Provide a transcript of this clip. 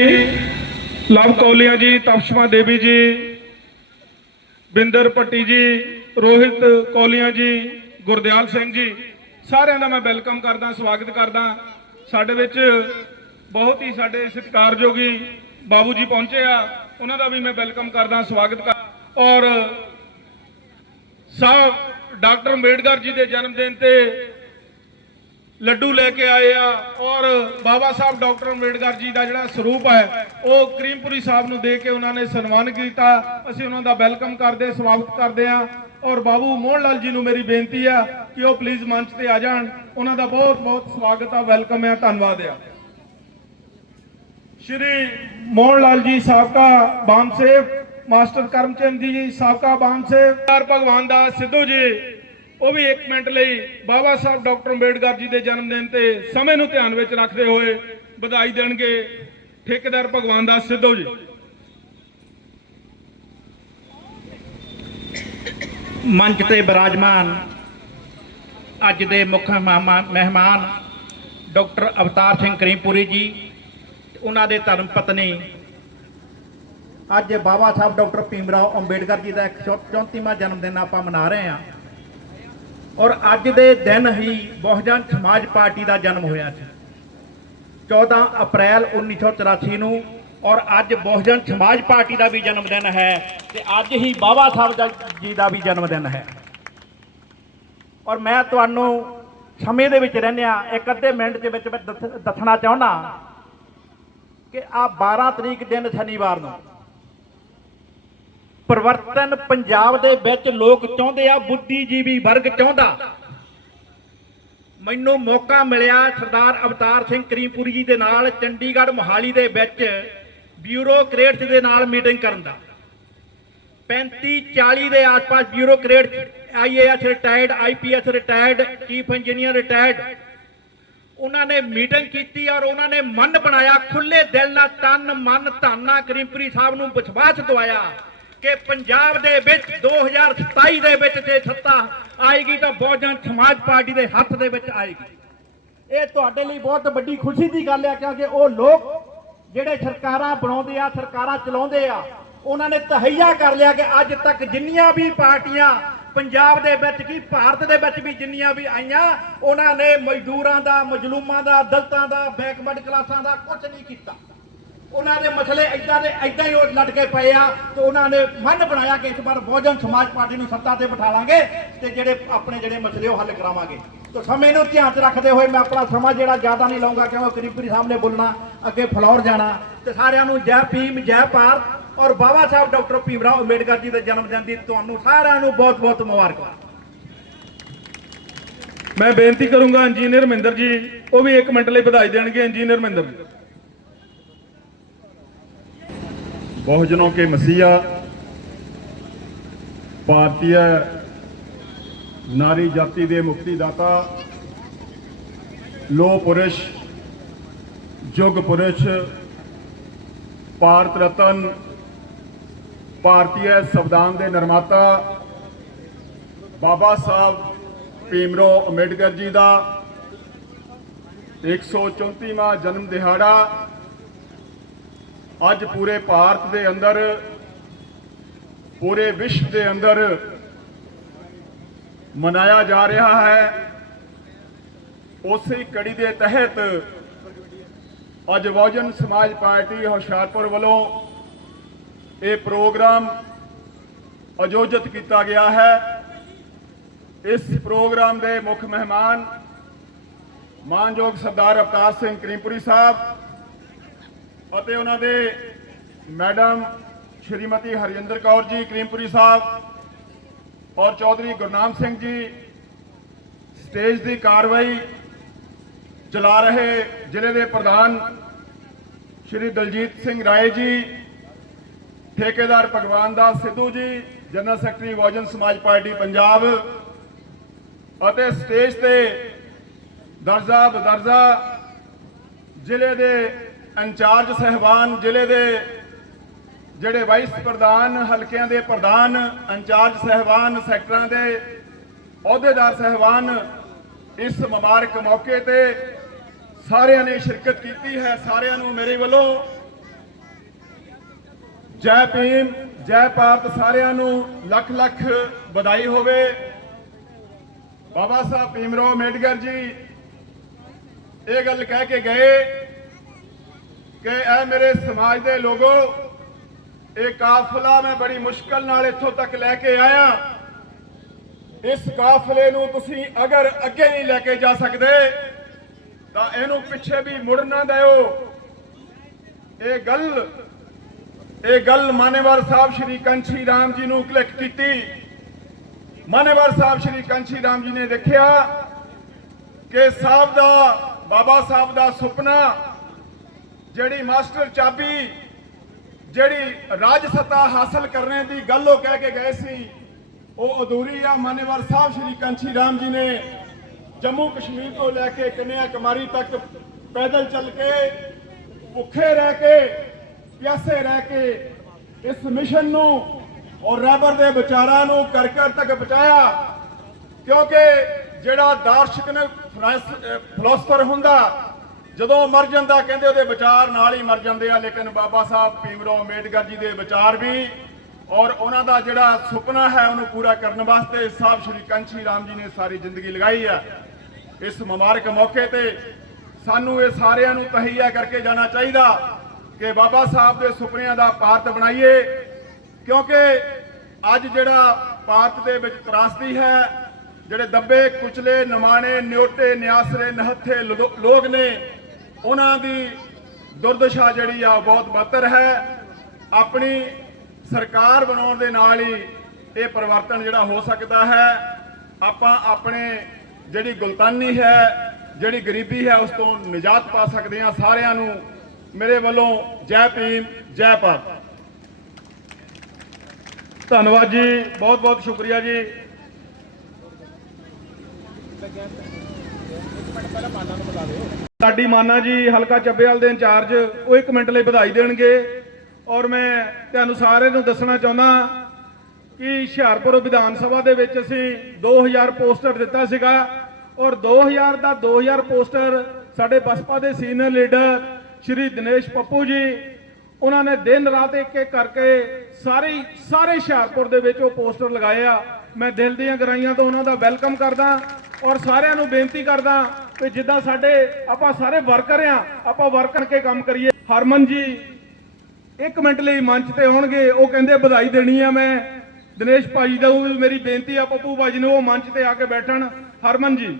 ਲਵ ਕੌਲੀਆਂ ਜੀ ਤਪਸ਼ਮਾ ਦੇਵੀ ਜੀ, ਬਿੰਦਰ ਪੱਟੀ ਜੀ, ਰੋਹਿਤ ਕੌਲੀਆਂ ਜੀ, ਗੁਰਦਿਆਲ ਸਿੰਘ ਜੀ, ਸਾਰਿਆਂ ਦਾ ਮੈਂ ਵੈਲਕਮ ਕਰਦਾ, ਸਵਾਗਤ ਕਰਦਾ। ਸਾਡੇ ਵਿੱਚ ਬਹੁਤ ਹੀ ਸਾਡੇ ਸਤਿਕਾਰਯੋਗੀ ਬਾਬੂ ਜੀ ਪਹੁੰਚੇ ਆ। ਉਹਨਾਂ ਦਾ ਵੀ ਮੈਂ ਵੈਲਕਮ ਕਰਦਾ, ਸਵਾਗਤ ਕਰ ਔਰ ਸਾਹਿਬ ਡਾਕਟਰ ਅੰਬੇਡਕਰ ਜੀ ਦੇ ਜਨਮ ਦਿਨ ਤੇ ਲੱਡੂ ਲੈ ਕੇ ਆਏ ਆ ਔਰ ਬਾਬਾ ਸਾਹਿਬ ਡਾਕਟਰ ਅੰਬੇਡਕਰ ਜੀ ਦਾ ਜਿਹੜਾ ਸਰੂਪ ਹੈ, ਉਹ ਕਰੀਮਪੁਰੀ ਸਾਹਿਬ ਨੂੰ ਦੇ ਕੇ ਉਹਨਾਂ ਨੇ ਸਨਮਾਨ ਕੀਤਾ। ਅਸੀਂ ਉਹਨਾਂ ਦਾ ਵੈਲਕਮ ਕਰਦੇ, ਸਵਾਗਤ ਕਰਦੇ ਆ ਔਰ ਬਾਬੂ ਮੋਹਨ ਲਾਲ ਜੀ ਨੂੰ ਮੇਰੀ ਬੇਨਤੀ ਆ ਕਿ ਉਹ ਪਲੀਜ਼ ਮੰਚ ਤੇ ਆ ਜਾਣ। ਉਹਨਾਂ ਦਾ ਬਹੁਤ ਬਹੁਤ ਸਵਾਗਤ ਆ, ਵੈਲਕਮ ਆ, ਧੰਨਵਾਦ ਆ। ਸ਼੍ਰੀ ਮੋਹਨ ਲਾਲ ਜੀ ਸਾਬਕਾ ਬਾਮਸੇਵ ਮਾਸਟਰ ਕਰਮਚੰਦ ਜੀ, ਸਾਬਕਾ ਬਾਮਸੇਵ ਸਰ ਭਗਵਾਨ ਦਾਸ ਸਿੱਧੂ ਜੀ ਉਹ ਵੀ 1 ਮਿੰਟ ਲਈ ਬਾਬਾ ਸਾਹਿਬ ਡਾਕਟਰ ਅੰਬੇਡਕਰ ਜੀ ਦੇ ਜਨਮ ਦਿਨ ਤੇ ਸਮੇਂ ਨੂੰ ਧਿਆਨ ਵਿੱਚ ਰੱਖਦੇ ਹੋਏ ਵਧਾਈ ਦੇਣਗੇ ਠੇਕੇਦਾਰ ਭਗਵਾਨ ਦਾਸ ਸਿੱਧੂ ਜੀ। ਮੰਚ ਤੇ ਬਿਰਾਜਮਾਨ, ਅੱਜ ਦੇ ਮੁੱਖ ਮਹਿਮਾ- ਮਹਿਮਾਨ ਡਾਕਟਰ ਅਵਤਾਰ ਸਿੰਘ ਕਰੀਮਪੁਰੀ ਜੀ, ਉਹਨਾਂ ਦੇ ਧਰਮ ਪਤਨੀ, ਅੱਜ ਬਾਬਾ ਸਾਹਿਬ ਡਾਕਟਰ ਭੀਮਰਾਓ ਅੰਬੇਡਕਰ ਜੀ ਦਾ 134ਵਾਂ ਜਨਮ ਦਿਨ ਆਪਾਂ ਮਨਾ ਰਹੇ ਹਾਂ। ਔਰ ਅੱਜ ਦੇ ਦਿਨ ਹੀ ਬਹੁਜਨ ਸਮਾਜ ਪਾਰਟੀ ਦਾ ਜਨਮ ਹੋਇਆ ਸੀ। 14 ਅਪ੍ਰੈਲ 1984 ਨੂੰ ਔਰ ਅੱਜ ਬਹੁਜਨ ਸਮਾਜ ਪਾਰਟੀ ਦਾ ਵੀ ਜਨਮ ਦਿਨ ਹੈ ਤੇ ਅੱਜ ਹੀ ਬਾਬਾ ਸਾਹਿਬ ਜੀ ਦਾ ਵੀ ਜਨਮ ਦਿਨ ਹੈ। ਔਰ ਮੈਂ ਤੁਹਾਨੂੰ ਸਮੇਂ ਦੇ ਵਿੱਚ ਰਹਿੰਦਿਆਂ ਇੱਕ ਅੱਧੇ ਮਿੰਟ ਦੇ ਵਿੱਚ ਮੈਂ ਦੱਸ- ਦੱਸਣਾ ਚਾਹੁੰਦਾ ਕਿ ਆ 12 ਤਰੀਕ ਦਿਨ ਸ਼ਨੀਵਾਰ ਨੂੰ ਪਰਿਵਰਤਨ ਪੰਜਾਬ ਦੇ ਵਿੱਚ ਲੋਕ ਚਾਹੁੰਦੇ ਆ, ਬੁੱਧੀਜੀਵੀ ਵਰਗ ਚਾਹੁੰਦਾ। ਮੈਨੂੰ ਮੌਕਾ ਮਿਲਿਆ ਸਰਦਾਰ ਅਵਤਾਰ ਸਿੰਘ ਕਰੀਮਪੁਰੀ ਜੀ ਦੇ ਨਾਲ ਚੰਡੀਗੜ੍ਹ ਮੋਹਾਲੀ ਦੇ ਵਿੱਚ ਬਿਊਰੋਕਰੇਟਸ ਦੇ ਨਾਲ ਮੀਟਿੰਗ ਕਰਨ ਦਾ। 35 40 ਦੇ ਆਸ-ਪਾਸ bureaucrats IAS retired IPS retired, chief engineer retired. ਉਹਨਾਂ ਨੇ ਮੀਟਿੰਗ ਕੀਤੀ ਔਰ ਉਹਨਾਂ ਨੇ ਮਨ ਬਣਾਇਆ ਖੁੱਲੇ ਦਿਲ ਨਾਲ ਤਨ ਮਨ ਧਨ ਕਰੀਮਪੁਰੀ ਸਾਹਿਬ ਨੂੰ ਵਿਸ਼ਵਾਸ ਦਵਾਇਆ। ਕਿ ਪੰਜਾਬ ਦੇ ਵਿੱਚ 2027 ਦੇ ਵਿੱਚ ਜੇ ਸੱਤਾ ਆਏਗੀ ਤਾਂ ਬਹੁਜਨ ਸਮਾਜ ਪਾਰਟੀ ਦੇ ਹੱਥ ਦੇ ਵਿੱਚ ਆਏਗੀ। ਇਹ ਤੁਹਾਡੇ ਲਈ ਬਹੁਤ ਵੱਡੀ ਖੁਸ਼ੀ ਦੀ ਗੱਲ ਹੈ ਕਿਉਂਕਿ ਉਹ ਲੋਕ ਜਿਹੜੇ ਸਰਕਾਰਾਂ ਬਣਾਉਂਦੇ ਆ, ਸਰਕਾਰਾਂ ਚਲਾਉਂਦੇ ਆ, ਉਹਨਾਂ ਨੇ ਤਹਈਆ ਕਰ ਲਿਆ ਕਿ ਅੱਜ ਤੱਕ ਜਿੰਨੀਆਂ ਵੀ ਪਾਰਟੀਆਂ ਪੰਜਾਬ ਦੇ ਵਿੱਚ ਕੀ ਭਾਰਤ ਦੇ ਵਿੱਚ ਵੀ ਜਿੰਨੀਆਂ ਵੀ ਆਈਆਂ, ਉਹਨਾਂ ਨੇ ਮਜ਼ਦੂਰਾਂ ਦਾ, ਮਜਲੂਮਾਂ ਦਾ ਦਲਤਾਂ ਦਾ ਬੈਕਵਰਡ ਕਲਾਸਾਂ ਦਾ ਕੁਝ ਨਹੀਂ ਕੀਤਾ। ਉਹਨਾਂ ਦੇ ਮਸਲੇ ਇਦਾਂ ਦੇ ਇਦਾਂ ਹੀ ਉਹ ਲਟਕੇ ਪਏ ਆ ਤੇ ਉਹਨਾਂ ਨੇ ਮਨ ਬਣਾਇਆ ਕਿ ਇਸ ਵਾਰ ਬਹੁਜਨ ਸਮਾਜ ਪਾਰਟੀ ਨੂੰ ਸੱਤਾ ਤੇ ਬਿਠਾਵਾਂਗੇ ਤੇ ਜਿਹੜੇ ਆਪਣੇ ਜਿਹੜੇ ਮਸਲੇ ਉਹ ਹੱਲ ਕਰਾਵਾਂਗੇ। ਤੇ ਸਮੇਂ ਨੂੰ ਧਿਆਨ 'ਚ ਰੱਖਦੇ ਹੋਏ ਮੈਂ ਆਪਣਾ ਸਮਾਂ ਜਿਹੜਾ ਜ਼ਿਆਦਾ ਨਹੀਂ ਲਾਉਂਗਾ ਕਿਉਂਕਿ ਕਰੀਬਰੀ ਸਾਹਮਣੇ ਬੋਲਣਾ, ਅੱਗੇ ਫਲੌਰ ਜਾਣਾ ਤੇ ਸਾਰਿਆਂ ਨੂੰ ਜੈ ਭੀਮ, ਜੈ ਭਾਰਤ ਔਰ ਬਾਬਾ ਸਾਹਿਬ ਡਾਕਟਰ ਭੀਮ ਰਾਓ ਅੰਬੇਡਕਰ ਜੀ ਦੇ ਜਨਮ ਦਿਨ ਦੀ ਤੁਹਾਨੂੰ ਸਾਰਿਆਂ ਨੂੰ ਬਹੁਤ ਬਹੁਤ ਮੁਬਾਰਕਾਂ ਮੈਂ ਬੇਨਤੀ ਕਰੂੰਗਾ ਇੰਜੀਨੀਅਰ ਮਹਿੰਦਰ ਜੀ, ਉਹ ਵੀ 1 ਮਿੰਟ ਲਈ ਵਧਾਈ ਦੇਣਗੇ ਇੰਜੀਨੀਅਰ ਮਹਿੰਦਰ ਜੀ। बहुजनों ਮਸੀਹਾ मसीहा ਨਾਰੀ ਜਾਤੀ ਦੇ ਮੁਕਤੀ ਦਾਤਾ ਲੋਹ ਪੁਰਸ਼ ਯੁਗ ਪੁਰਸ਼, ਭਾਰਤ ਰਤਨ ਭਾਰਤੀ ਸੰਵਿਧਾਨ ਦੇ ਨਿਰਮਾਤਾ, ਬਾਬਾ ਸਾਹਿਬ ਭੀਮਰੋ ਅੰਬੇਡਕਰ ਜੀ ਦਾ 134ਵਾਂ ਜਨਮ ਦਿਹਾੜਾ ਅੱਜ ਪੂਰੇ ਭਾਰਤ ਦੇ ਅੰਦਰ, ਪੂਰੇ ਵਿਸ਼ਵ ਦੇ ਅੰਦਰ ਮਨਾਇਆ ਜਾ ਰਿਹਾ ਹੈ। ਉਸੇ ਕੜੀ ਦੇ ਤਹਿਤ ਅੱਜ ਬਹੁਜਨ ਸਮਾਜ ਪਾਰਟੀ ਹੁਸ਼ਿਆਰਪੁਰ ਵੱਲੋਂ ਇਹ ਪ੍ਰੋਗਰਾਮ ਆਯੋਜਿਤ ਕੀਤਾ ਗਿਆ ਹੈ। ਇਸ ਪ੍ਰੋਗਰਾਮ ਦੇ ਮੁੱਖ ਮਹਿਮਾਨ ਮਾਨਯੋਗ ਸਰਦਾਰ ਅਵਤਾਰ ਸਿੰਘ ਕਰੀਮਪੁਰੀ ਸਾਹਿਬ ਅਤੇ ਉਹਨਾਂ ਦੇ ਮੈਡਮ ਸ਼੍ਰੀਮਤੀ ਹਰਜਿੰਦਰ ਕੌਰ ਜੀ ਕਰੀਮਪੁਰੀ ਸਾਹਿਬ ਔਰ ਚੌਧਰੀ ਗੁਰਨਾਮ ਸਿੰਘ ਜੀ ਸਟੇਜ ਦੀ ਕਾਰਵਾਈ ਚਲਾ ਰਹੇ ਜ਼ਿਲ੍ਹੇ ਦੇ ਪ੍ਰਧਾਨ ਸ਼੍ਰੀ ਦਲਜੀਤ ਸਿੰਘ ਰਾਏ ਜੀ, ਠੇਕੇਦਾਰ ਭਗਵਾਨ ਦਾਸ ਸਿੱਧੂ ਜੀ, ਜਨਰਲ ਸੈਕਟਰੀ ਬਹੁਜਨ ਸਮਾਜ ਪਾਰਟੀ ਪੰਜਾਬ ਅਤੇ ਸਟੇਜ ਤੇ ਦਰਜਾ ਬਦਰਜਾ ਜ਼ਿਲ੍ਹੇ ਦੇ ਇੰਚਾਰਜ ਸਹਿਬਾਨ ਜ਼ਿਲ੍ਹੇ ਦੇ ਜਿਹੜੇ ਵਾਈਸ ਪ੍ਰਧਾਨ, ਹਲਕਿਆਂ ਦੇ ਪ੍ਰਧਾਨ ਇੰਚਾਰਜ ਸਹਿਬਾਨ, ਸੈਕਟਰਾਂ ਦੇ ਅਹੁਦੇਦਾਰ ਸਹਿਬਾਨ ਇਸ ਮੁਬਾਰਕ ਮੌਕੇ ਤੇ ਸਾਰਿਆਂ ਨੇ ਸ਼ਿਰਕਤ ਕੀਤੀ ਹੈ। ਸਾਰਿਆਂ ਨੂੰ ਮੇਰੇ ਵੱਲੋਂ ਜੈ ਭੀਮ, ਜੈ ਭਾਰਤ ਸਾਰਿਆਂ ਨੂੰ ਲੱਖ ਲੱਖ ਵਧਾਈ ਹੋਵੇ। ਬਾਬਾ ਸਾਹਿਬ ਭੀਮਰਾਓ ਅੰਬੇਡਕਰ ਜੀ, ਇਹ ਗੱਲ ਕਹਿ ਕੇ ਗਏ ਕਿ ਇਹ ਮੇਰੇ ਸਮਾਜ ਦੇ ਲੋਗੋ, ਇਹ ਕਾਫਲਾ ਮੈਂ ਬੜੀ ਮੁਸ਼ਕਲ ਨਾਲ ਇੱਥੋਂ ਤੱਕ ਲੈ ਕੇ ਆਇਆ। ਇਸ ਕਾਫਲੇ ਨੂੰ ਤੁਸੀਂ ਅਗਰ ਅੱਗੇ ਨਹੀਂ ਲੈ ਕੇ ਜਾ ਸਕਦੇ, ਤਾਂ ਇਹਨੂੰ ਪਿੱਛੇ ਵੀ ਮੁੜ ਨਾ ਦਿਓ। ਇਹ ਗੱਲ ਇਹ ਗੱਲ ਮਾਨੇਵਰ ਸਾਹਿਬ ਸ਼੍ਰੀ ਕੰਛੀ ਰਾਮ ਜੀ ਨੂੰ ਕਲਿੱਕ ਕੀਤੀ। ਮਾਨੇਵਰ ਸਾਹਿਬ ਸ਼੍ਰੀ ਕੰਛੀ ਰਾਮ ਜੀ ਨੇ ਦੇਖਿਆ ਕਿ ਸਾਹਿਬ ਦਾ, ਬਾਬਾ ਸਾਹਿਬ ਦਾ ਸੁਪਨਾ ਜਿਹੜੀ ਮਾਸਟਰ ਚਾਬੀ ਜਿਹੜੀ ਰਾਜ ਸੱਤਾ ਹਾਸਲ ਕਰਨੇ ਦੀ ਗੱਲ ਉਹ ਕਹਿ ਕੇ ਗਏ ਸੀ, ਉਹ ਅਧੂਰੀ ਆ। ਮਾਨੇਵਾਰ ਸਾਹਿਬ ਸ਼੍ਰੀ ਕੰਚੀ ਰਾਮ ਜੀ ਨੇ ਜੰਮੂ ਕਸ਼ਮੀਰ ਤੋਂ ਲੈ ਕੇ ਕਨਿਆ ਕੁਮਾਰੀ ਤੱਕ ਪੈਦਲ ਚੱਲ ਕੇ, ਭੁੱਖੇ ਰਹਿ ਕੇ, ਪਿਆਸੇ ਰਹਿ ਕੇ ਇਸ ਮਿਸ਼ਨ ਨੂੰ ਔਰ ਰਹਿਬਰ ਦੇ ਵਿਚਾਰਾਂ ਨੂੰ ਕਰ ਕਰ ਤੱਕ ਪਹੁੰਚਾਇਆ। ਕਿਉਂਕਿ ਜਿਹੜਾ ਦਾਰਸ਼ਨਿਕ ਨੇ ਹੁੰਦਾ ਜਦੋਂ ਮਰ ਜਾਂਦਾ, ਕਹਿੰਦੇ ਉਹਦੇ ਵਿਚਾਰ ਨਾਲ ਹੀ ਮਰ ਜਾਂਦੇ ਆ, ਲੇਕਿਨ ਬਾਬਾ ਸਾਹਿਬ ਭੀਮਰਾਓ ਅੰਬੇਡਕਰ ਜੀ ਦੇ ਵਿਚਾਰ ਵੀ ਔਰ ਉਹਨਾਂ ਦਾ ਜਿਹੜਾ ਸੁਪਨਾ ਹੈ ਉਹਨੂੰ ਪੂਰਾ ਕਰਨ ਵਾਸਤੇ ਸਾਹਿਬ ਸ਼੍ਰੀ ਕੰਚੀ ਰਾਮ ਜੀ ਨੇ ਸਾਰੀ ਜ਼ਿੰਦਗੀ ਲਗਾਈ ਆ ਇਸ ਮੁਬਾਰਕ ਮੌਕੇ ਤੇ ਸਾਨੂੰ ਇਹ ਸਾਰਿਆਂ ਨੂੰ ਤਹਈਆ ਕਰਕੇ ਜਾਣਾ ਚਾਹੀਦਾ ਕਿ ਬਾਬਾ ਸਾਹਿਬ ਦੇ ਸੁਪਨਿਆਂ ਦਾ ਭਾਰਤ ਬਣਾਈਏ, ਕਿਉਂਕਿ ਅੱਜ ਜਿਹੜਾ ਭਾਰਤ ਦੇ ਵਿੱਚ ਤਰਾਸਦੀ ਹੈ, ਜਿਹੜੇ ਦੱਬੇ, ਕੁਚਲੇ, ਨਮਾਣੇ ਨਿਓਟੇ ਨਿਆਸਰੇ, ਨਹੱਥੇ ਲੋਕ ਨੇ ਉਹਨਾਂ ਦੀ ਦੁਰਦਸ਼ਾ ਜਿਹੜੀ ਆ ਉਹ ਬਹੁਤ ਬਦਤਰ ਹੈ। ਆਪਣੀ ਸਰਕਾਰ ਬਣਾਉਣ ਦੇ ਨਾਲ ਹੀ ਇਹ ਪਰਿਵਰਤਨ ਜਿਹੜਾ ਹੋ ਸਕਦਾ ਹੈ। ਆਪਾਂ ਆਪਣੇ ਜਿਹੜੀ ਗੁਲਤਾਨੀ ਹੈ, ਜਿਹੜੀ ਗਰੀਬੀ ਹੈ, ਉਸ ਤੋਂ ਨਿਜਾਤ ਪਾ ਸਕਦੇ ਹਾਂ ਸਾਰਿਆਂ ਨੂੰ। ਮੇਰੇ ਵੱਲੋਂ ਜੈ ਭੀਮ, ਜੈ ਭਾਰਤ। ਧੰਨਵਾਦ ਜੀ ਬਹੁਤ ਬਹੁਤ ਸ਼ੁਕਰੀਆ ਜੀ। ਸਾਡੀ ਮਾਨਾ ਜੀ ਹਲਕਾ ਚੱਬੇਵਾਲ ਦੇ ਇੰਚਾਰਜ, ਉਹ 1 ਮਿੰਟ ਲਈ ਵਧਾਈ ਦੇਣਗੇ। ਔਰ ਮੈਂ ਤੁਹਾਨੂੰ ਸਾਰਿਆਂ ਨੂੰ ਦੱਸਣਾ ਚਾਹੁੰਦਾ ਕਿ ਹੁਸ਼ਿਆਰਪੁਰ ਵਿਧਾਨ ਸਭਾ ਦੇ ਵਿੱਚ ਅਸੀਂ 2000 ਪੋਸਟਰ ਦਿੱਤਾ ਸੀਗਾ। ਔਰ 2000 ਦਾ 2000 ਪੋਸਟਰ ਸਾਡੇ ਬਸਪਾ ਦੇ ਸੀਨੀਅਰ ਲੀਡਰ ਸ਼੍ਰੀ ਦਿਨੇਸ਼ ਪੱਪੂ ਜੀ, ਉਹਨਾਂ ਨੇ ਦਿਨ ਰਾਤ ਇੱਕ ਇੱਕ ਕਰਕੇ ਸਾਰੇ ਸਾਰੇ ਹੁਸ਼ਿਆਰਪੁਰ ਦੇ ਵਿੱਚ ਉਹ ਪੋਸਟਰ ਲਗਾਏ ਆ। ਮੈਂ ਦਿਲ ਦੀਆਂ ਗਰਾਈਆਂ ਤੋਂ ਉਹਨਾਂ ਦਾ ਵੈਲਕਮ ਕਰਦਾ ਔਰ ਸਾਰਿਆਂ ਨੂੰ ਬੇਨਤੀ ਕਰਦਾ ਕਿ ਜਿੱਦਾਂ ਸਾਡੇ ਆਪਾਂ ਸਾਰੇ ਵਰਕਰ ਆ, ਆਪਾਂ ਵਰਕ ਕਰਕੇ ਕੰਮ ਕਰੀਏ। ਹਰਮਨ ਜੀ, ਇੱਕ ਮਿੰਟ ਲਈ ਮੰਚ ਤੇ ਆਉਣਗੇ, ਉਹ ਕਹਿੰਦੇ ਵਧਾਈ ਦੇਣੀ ਆ ਮੈਂ। ਦਿਨੇਸ਼ ਭਾਜੀ ਦਾ ਉਹ ਮੇਰੀ ਬੇਨਤੀ ਆ, ਪੱਪੂ ਭਾਜੀ ਨੂੰ ਉਹ ਮੰਚ ਤੇ ਆ ਕੇ ਬੈਠਣ। ਹਰਮਨ ਜੀ।